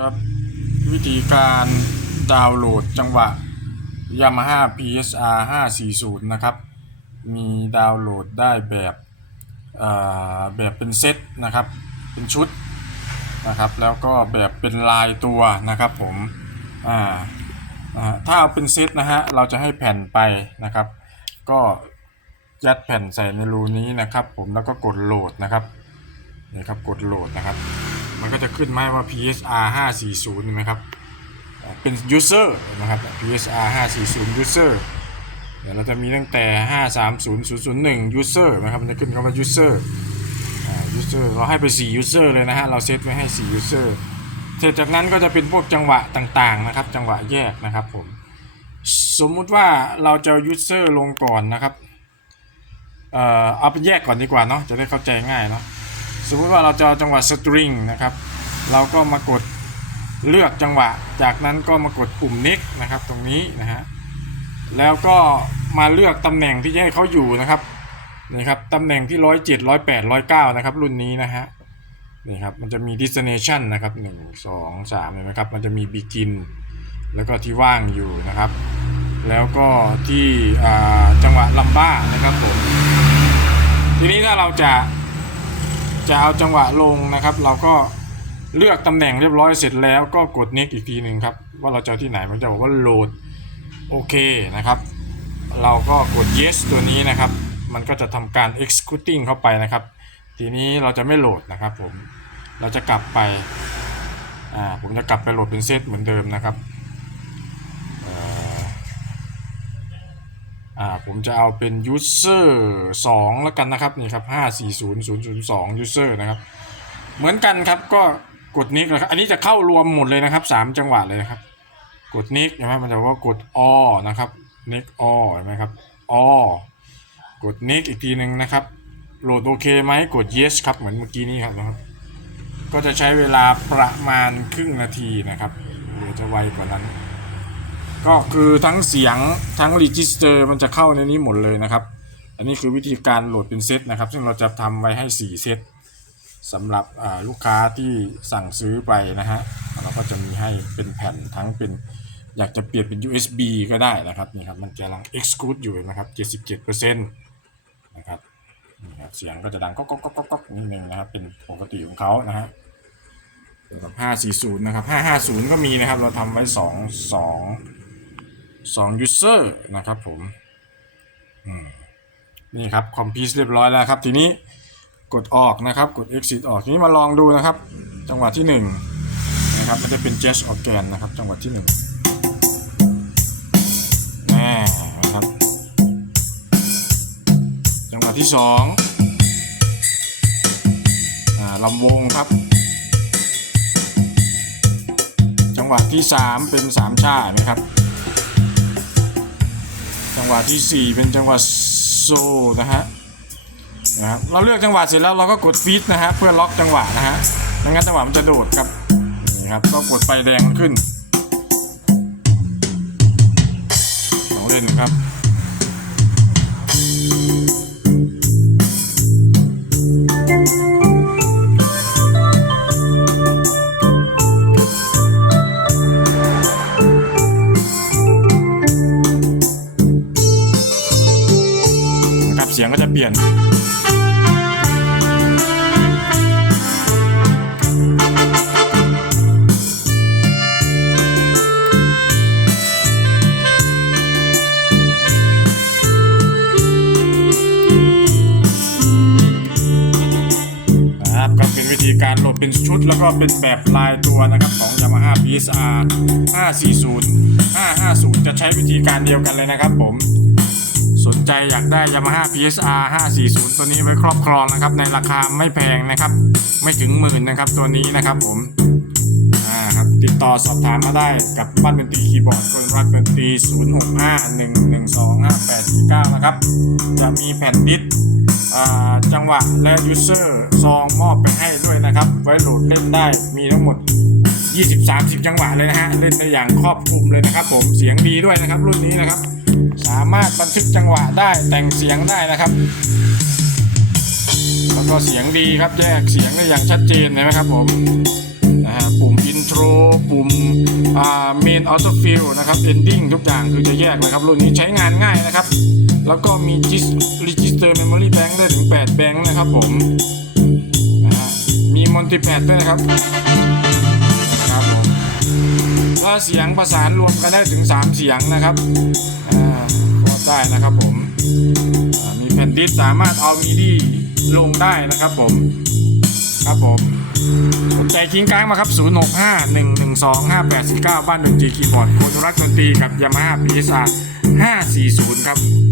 ครับวิธีการดาวน์โหลดจังหวะ Yamaha PSR 540 นะครับ มีดาวน์โหลดได้แบบแบบเป็นเซตนะครับ เป็นชุดนะครับ แล้วก็แบบเป็นลายตัวนะครับผมถ้าเอาเป็นเซตนะฮะ เราจะให้แผ่นไปนะครับ ก็ยัดแผ่นใส่ในรูนี้นะครับ ผมแล้วก็กดโหลดนะครับนี่ครับกดโหลดนะครับ มันก็จะขึ้นมาว่า PSR 540เห็นไหมครับ เป็น user นะครับ PSR 540 user เดี๋ยวเราจะมีตั้งแต่ 530001 user นะครับ มันจะขึ้นคำว่า user user เราให้ไป 4 user เลยนะฮะ เราเซตไว้ให้ 4 user เสร็จจากนั้นก็จะเป็นพวกจังหวะต่างๆนะครับ จังหวะแยกนะครับผม สมมุติว่าเราจะ user ลงก่อนนะครับ เอ่อ เอาเป็นแยกก่อนดีกว่าเนาะ จะได้เข้าใจง่ายเนาะ สมมติว่าเราจะเอจังหวะสตริงนะครับ เราก็มากดเลือกจังหวะ จากนั้นก็มากดปุ่ม next นะครับตรงนี้นะฮะ แล้วก็มาเลือกตำแหน่งที่จะให้เขาอยู่นะครับ นี่ครับตำแหน่งที่ร้อยเจ็ดร้อยแปดร้อยเก้านะครับรุ่นนี้นะฮะ นี่ครับมันจะมี destination นะครับหนึ่งสองสามเห็นไหมครับ มันจะมี begin แล้วก็ที่ว่างอยู่นะครับ แล้วก็ที่จังหวะลัมบ้านะครับผม ทีนี้ถ้าเราจะ จะเอาจังหวะลงนะครับ เราก็เลือกตำแหน่งเรียบร้อยเสร็จแล้วก็กด next อีกทีหนึ่งครับ ว่าเราจะที่ไหนมันจะบอกว่าโหลดโอเคนะครับ เราก็กด yes ตัวนี้นะครับ มันก็จะทำการ executing เข้าไปนะครับ ทีนี้เราจะไม่โหลดนะครับผมเราจะกลับไปอ่าผมจะกลับไปโหลดเป็นเซตเหมือนเดิมนะครับเอ่อ อ่าผมจะเอาเป็น user 2 แล้วกันนะครับนี่ครับ540002 user นะครับเหมือนกันครับก็กดนิกนะครับอันนี้จะเข้ารวมหมดเลยนะครับ 3 จังหวะเลยครับ กดนิกใช่ไหมมันจะว่ากดอนะครับนิกอเห็นไหมครับอกดนิกอีกทีหนึ่งนะครับโหลดโอเคไหมกด yes ครับเหมือนเมื่อกี้นี้ครับนะครับ ก็จะใช้เวลาประมาณครึ่งนาทีนะครับเดี๋ยวจะไวกว่านั้น ก็คือทั้งเสียงทั้งรีจิสเตอร์มันจะเข้าในนี้หมดเลยนะครับ อันนี้คือวิธีการโหลดเป็นเซตนะครับ ซึ่งเราจะทำไว้ให้ 4 เซตสำหรับลูกค้าที่สั่งซื้อไปนะฮะเราก็จะมีให้เป็นแผ่นทั้งเป็นอยากจะเปลี่ยนเป็น USB ก็ได้นะครับนี่ครับมันกำลัง exclude อยู่นะครับ77%นะครับนี่ครับเสียงก็จะดังก๊อกก๊อกก๊อกก๊อกนิดนึงนะครับ เป็นปกติของเขานะฮะสำหรับ540นะครับ550ก็มีนะครับ เราทำไว้2 2 2 user นะครับผมนี่ครับคอมพิวเรียบร้อยแล้วครับ ทีนี้กดออกนะครับ กด exit ออกทีนี้มาลองดูนะครับ จังหวะที่ 1 นะครับมันจะเป็น jazz organ นะครับ จังหวะที่1แน่นะครับ จังหวะที่2อ่าลำวงครับ จังหวะที่ 3 เป็นสามชานะครับ หวะที่ 4 เป็นจังหวะโซนะฮะนะครับเราเลือกจังหวะเสร็จแล้วเราก็กดฟีดนะฮะเพื่อล็อกจังหวะนะฮะไม่งั้นจังหวะมันจะโดดครับนี่ครับก็กดไฟแดงขึ้นสองเล่นครับ สียงก็จะเปลี่ยนครับก็เป็นวิธีการโหลดเป็นชุดแล้วก็เป็นแบบลายตัวนะครับของ Yamaha PSR 540 550 จะใช้วิธีการเดียวกันเลยนะครับผม สนใจอยากได้ Yamaha PSR 540 ตัวนี้ไว้ครอบครองนะครับ ในราคาไม่แพงนะครับ ไม่ถึงหมื่นนะครับ ตัวนี้นะครับผมอ่าครับติดต่อสอบถามมาได้กับบ้านดนตรีคีย์บอร์ดคนรักดนตรี 0651125849 นะครับ จะมีแผ่นดิสจังหวะและยูเซอร์ซองมอบไปให้ด้วยนะครับ ไว้โหลดเล่นได้มีทั้งหมด20-30 จังหวะเลยนะฮะ เล่นได้อย่างครอบคลุมเลยนะครับผม เสียงดีด้วยนะครับ รุ่นนี้นะครับามารถบันทึกจังหวะได้แต่งเสียงได้นะครับ แล้วก็เสียงดีครับแยกเสียงได้อย่างชัดเจนเลยนะครับผมนะฮะปุ่มอินโทรปุ่มอ่าเมนออโต้ฟิลนะครับเอนดิ้งทุกอย่างคือจะแยกนะครับ รุ่นนี้ใช้งานง่ายนะครับ แล้วก็มี register memory bank ได้ถึง 8 แบงค์นะครับผมนะฮะมีมัลติแพดด้วยนะครับครับผมก็เสียงประสานรวมกันได้ถึง 3 เสียงนะครับ ได้นะครับผมมีแผ่นดิสก์สามารถเอามีดีลงได้นะครับผมครับผมสนใจคิงก้างมาครับ 0 6 5 1 1 2 5 8 4 9 บ้านดนตรีคีย์บอร์ดโคตรรักดนตรีกับ Yamaha PSR 540 ครับ